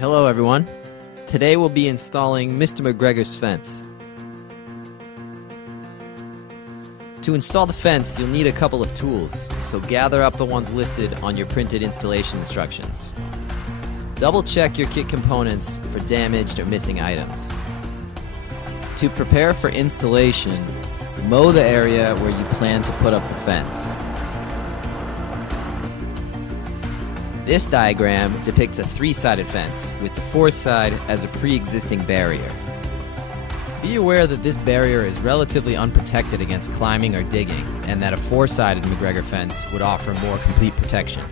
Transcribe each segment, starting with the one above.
Hello everyone. Today we'll be installing Mr. McGregor's fence. To install the fence, you'll need a couple of tools, so gather up the ones listed on your printed installation instructions. Double check your kit components for damaged or missing items. To prepare for installation, mow the area where you plan to put up the fence. This diagram depicts a three-sided fence, with the fourth side as a pre-existing barrier. Be aware that this barrier is relatively unprotected against climbing or digging, and that a four-sided McGregor fence would offer more complete protection.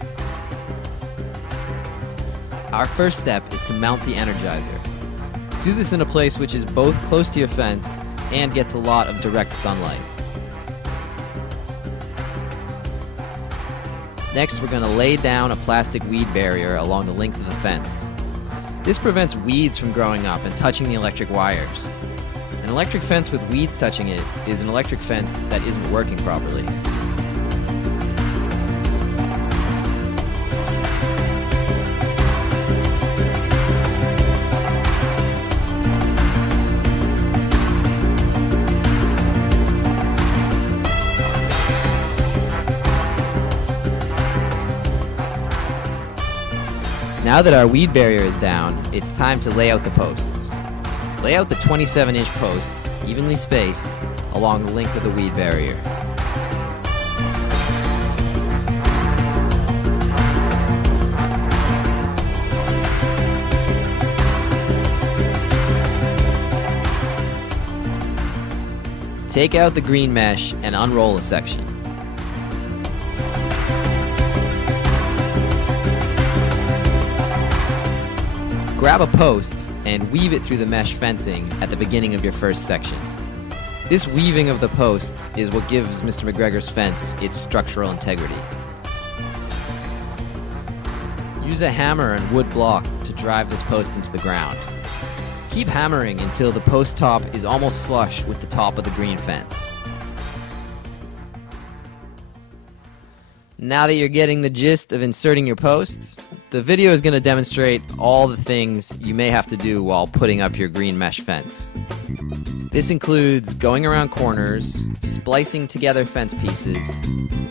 Our first step is to mount the Energizer. Do this in a place which is both close to your fence and gets a lot of direct sunlight. Next, we're going to lay down a plastic weed barrier along the length of the fence. This prevents weeds from growing up and touching the electric wires. An electric fence with weeds touching it is an electric fence that isn't working properly. Now that our weed barrier is down, it's time to lay out the posts. Lay out the 27-inch posts, evenly spaced, along the length of the weed barrier. Take out the green mesh and unroll a section. Grab a post and weave it through the mesh fencing at the beginning of your first section. This weaving of the posts is what gives Mr. McGregor's fence its structural integrity. Use a hammer and wood block to drive this post into the ground. Keep hammering until the post top is almost flush with the top of the green fence. Now that you're getting the gist of inserting your posts, the video is going to demonstrate all the things you may have to do while putting up your green mesh fence. This includes going around corners, splicing together fence pieces,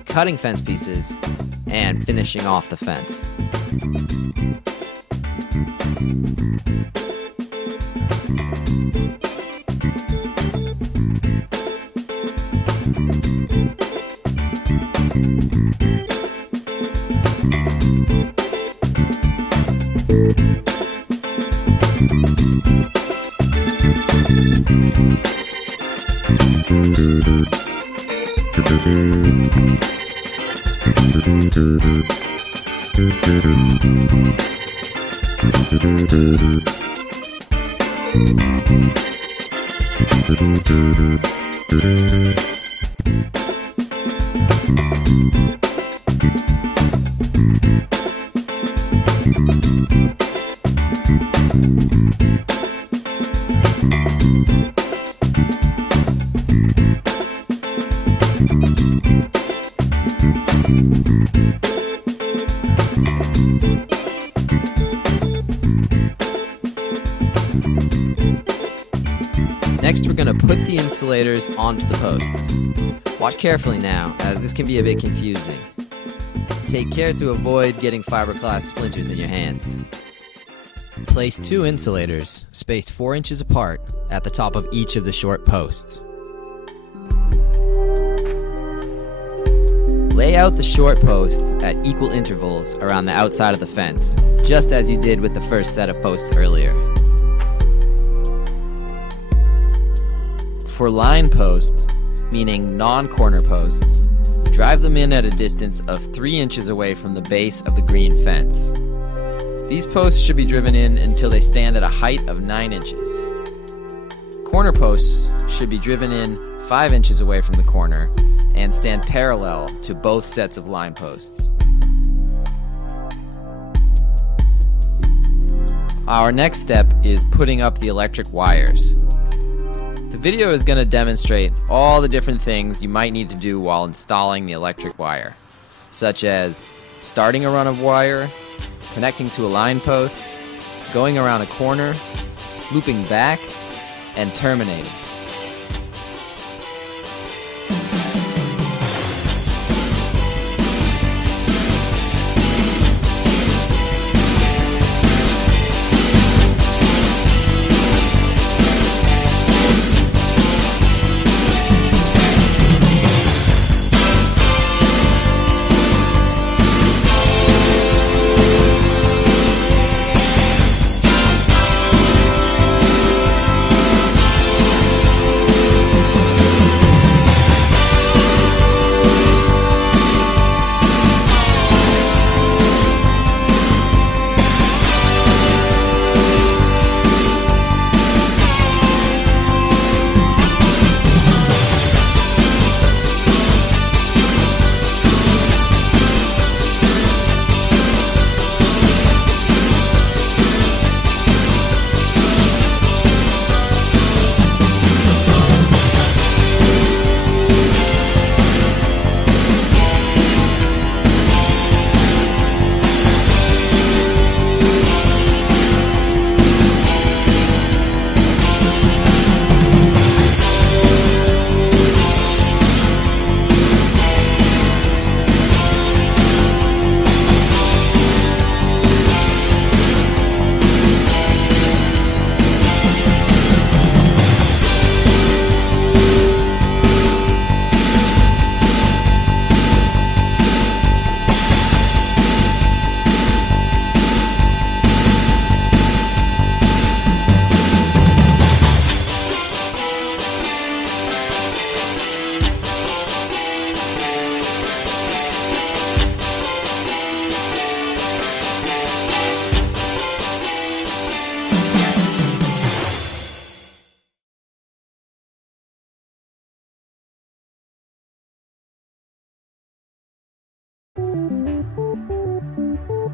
cutting fence pieces, and finishing off the fence. Next, we're going to put the insulators onto the posts. Watch carefully now, as this can be a bit confusing. Take care to avoid getting fiberglass splinters in your hands. Place two insulators, spaced 4 inches apart, at the top of each of the short posts. Lay out the short posts at equal intervals around the outside of the fence, just as you did with the first set of posts earlier. For line posts, meaning non-corner posts, drive them in at a distance of 3 inches away from the base of the green fence. These posts should be driven in until they stand at a height of 9 inches. Corner posts should be driven in 5 inches away from the corner and stand parallel to both sets of line posts. Our next step is putting up the electric wires. The video is going to demonstrate all the different things you might need to do while installing the electric wire, such as starting a run of wire, connecting to a line post, going around a corner, looping back, and terminating.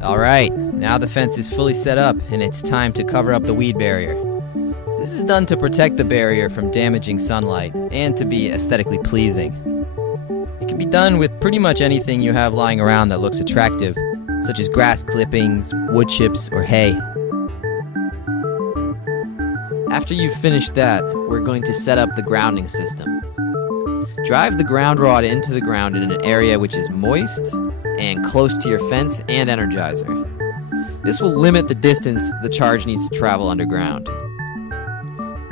Alright, now the fence is fully set up and it's time to cover up the weed barrier. This is done to protect the barrier from damaging sunlight and to be aesthetically pleasing. It can be done with pretty much anything you have lying around that looks attractive, such as grass clippings, wood chips, or hay. After you've finished that, we're going to set up the grounding system. Drive the ground rod into the ground in an area which is moist and close to your fence and energizer. This will limit the distance the charge needs to travel underground.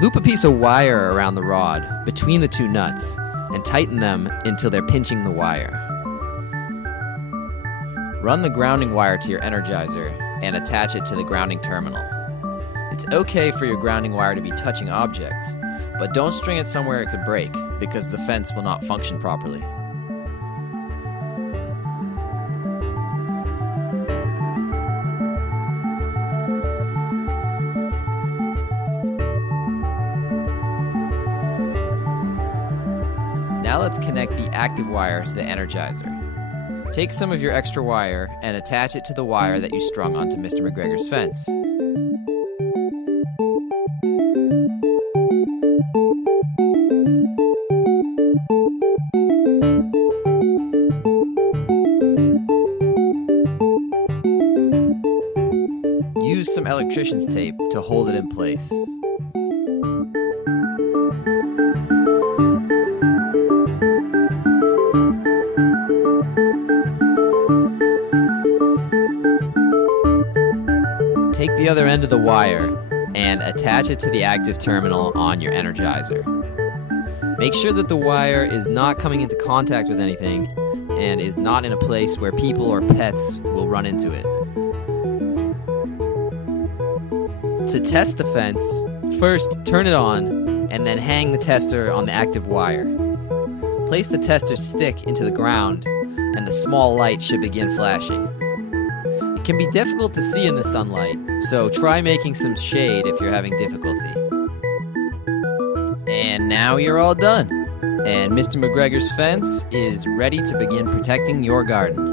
Loop a piece of wire around the rod between the two nuts and tighten them until they're pinching the wire. Run the grounding wire to your energizer and attach it to the grounding terminal. It's okay for your grounding wire to be touching objects, but don't string it somewhere it could break because the fence will not function properly. Now let's connect the active wire to the energizer. Take some of your extra wire and attach it to the wire that you strung onto Mr. McGregor's fence. Use some electrician's tape to hold it in place. Take the other end of the wire and attach it to the active terminal on your energizer. Make sure that the wire is not coming into contact with anything and is not in a place where people or pets will run into it. To test the fence, first turn it on and then hang the tester on the active wire. Place the tester stick into the ground and the small light should begin flashing. It can be difficult to see in the sunlight, so try making some shade if you're having difficulty. And now you're all done, and Mr. McGregor's fence is ready to begin protecting your garden.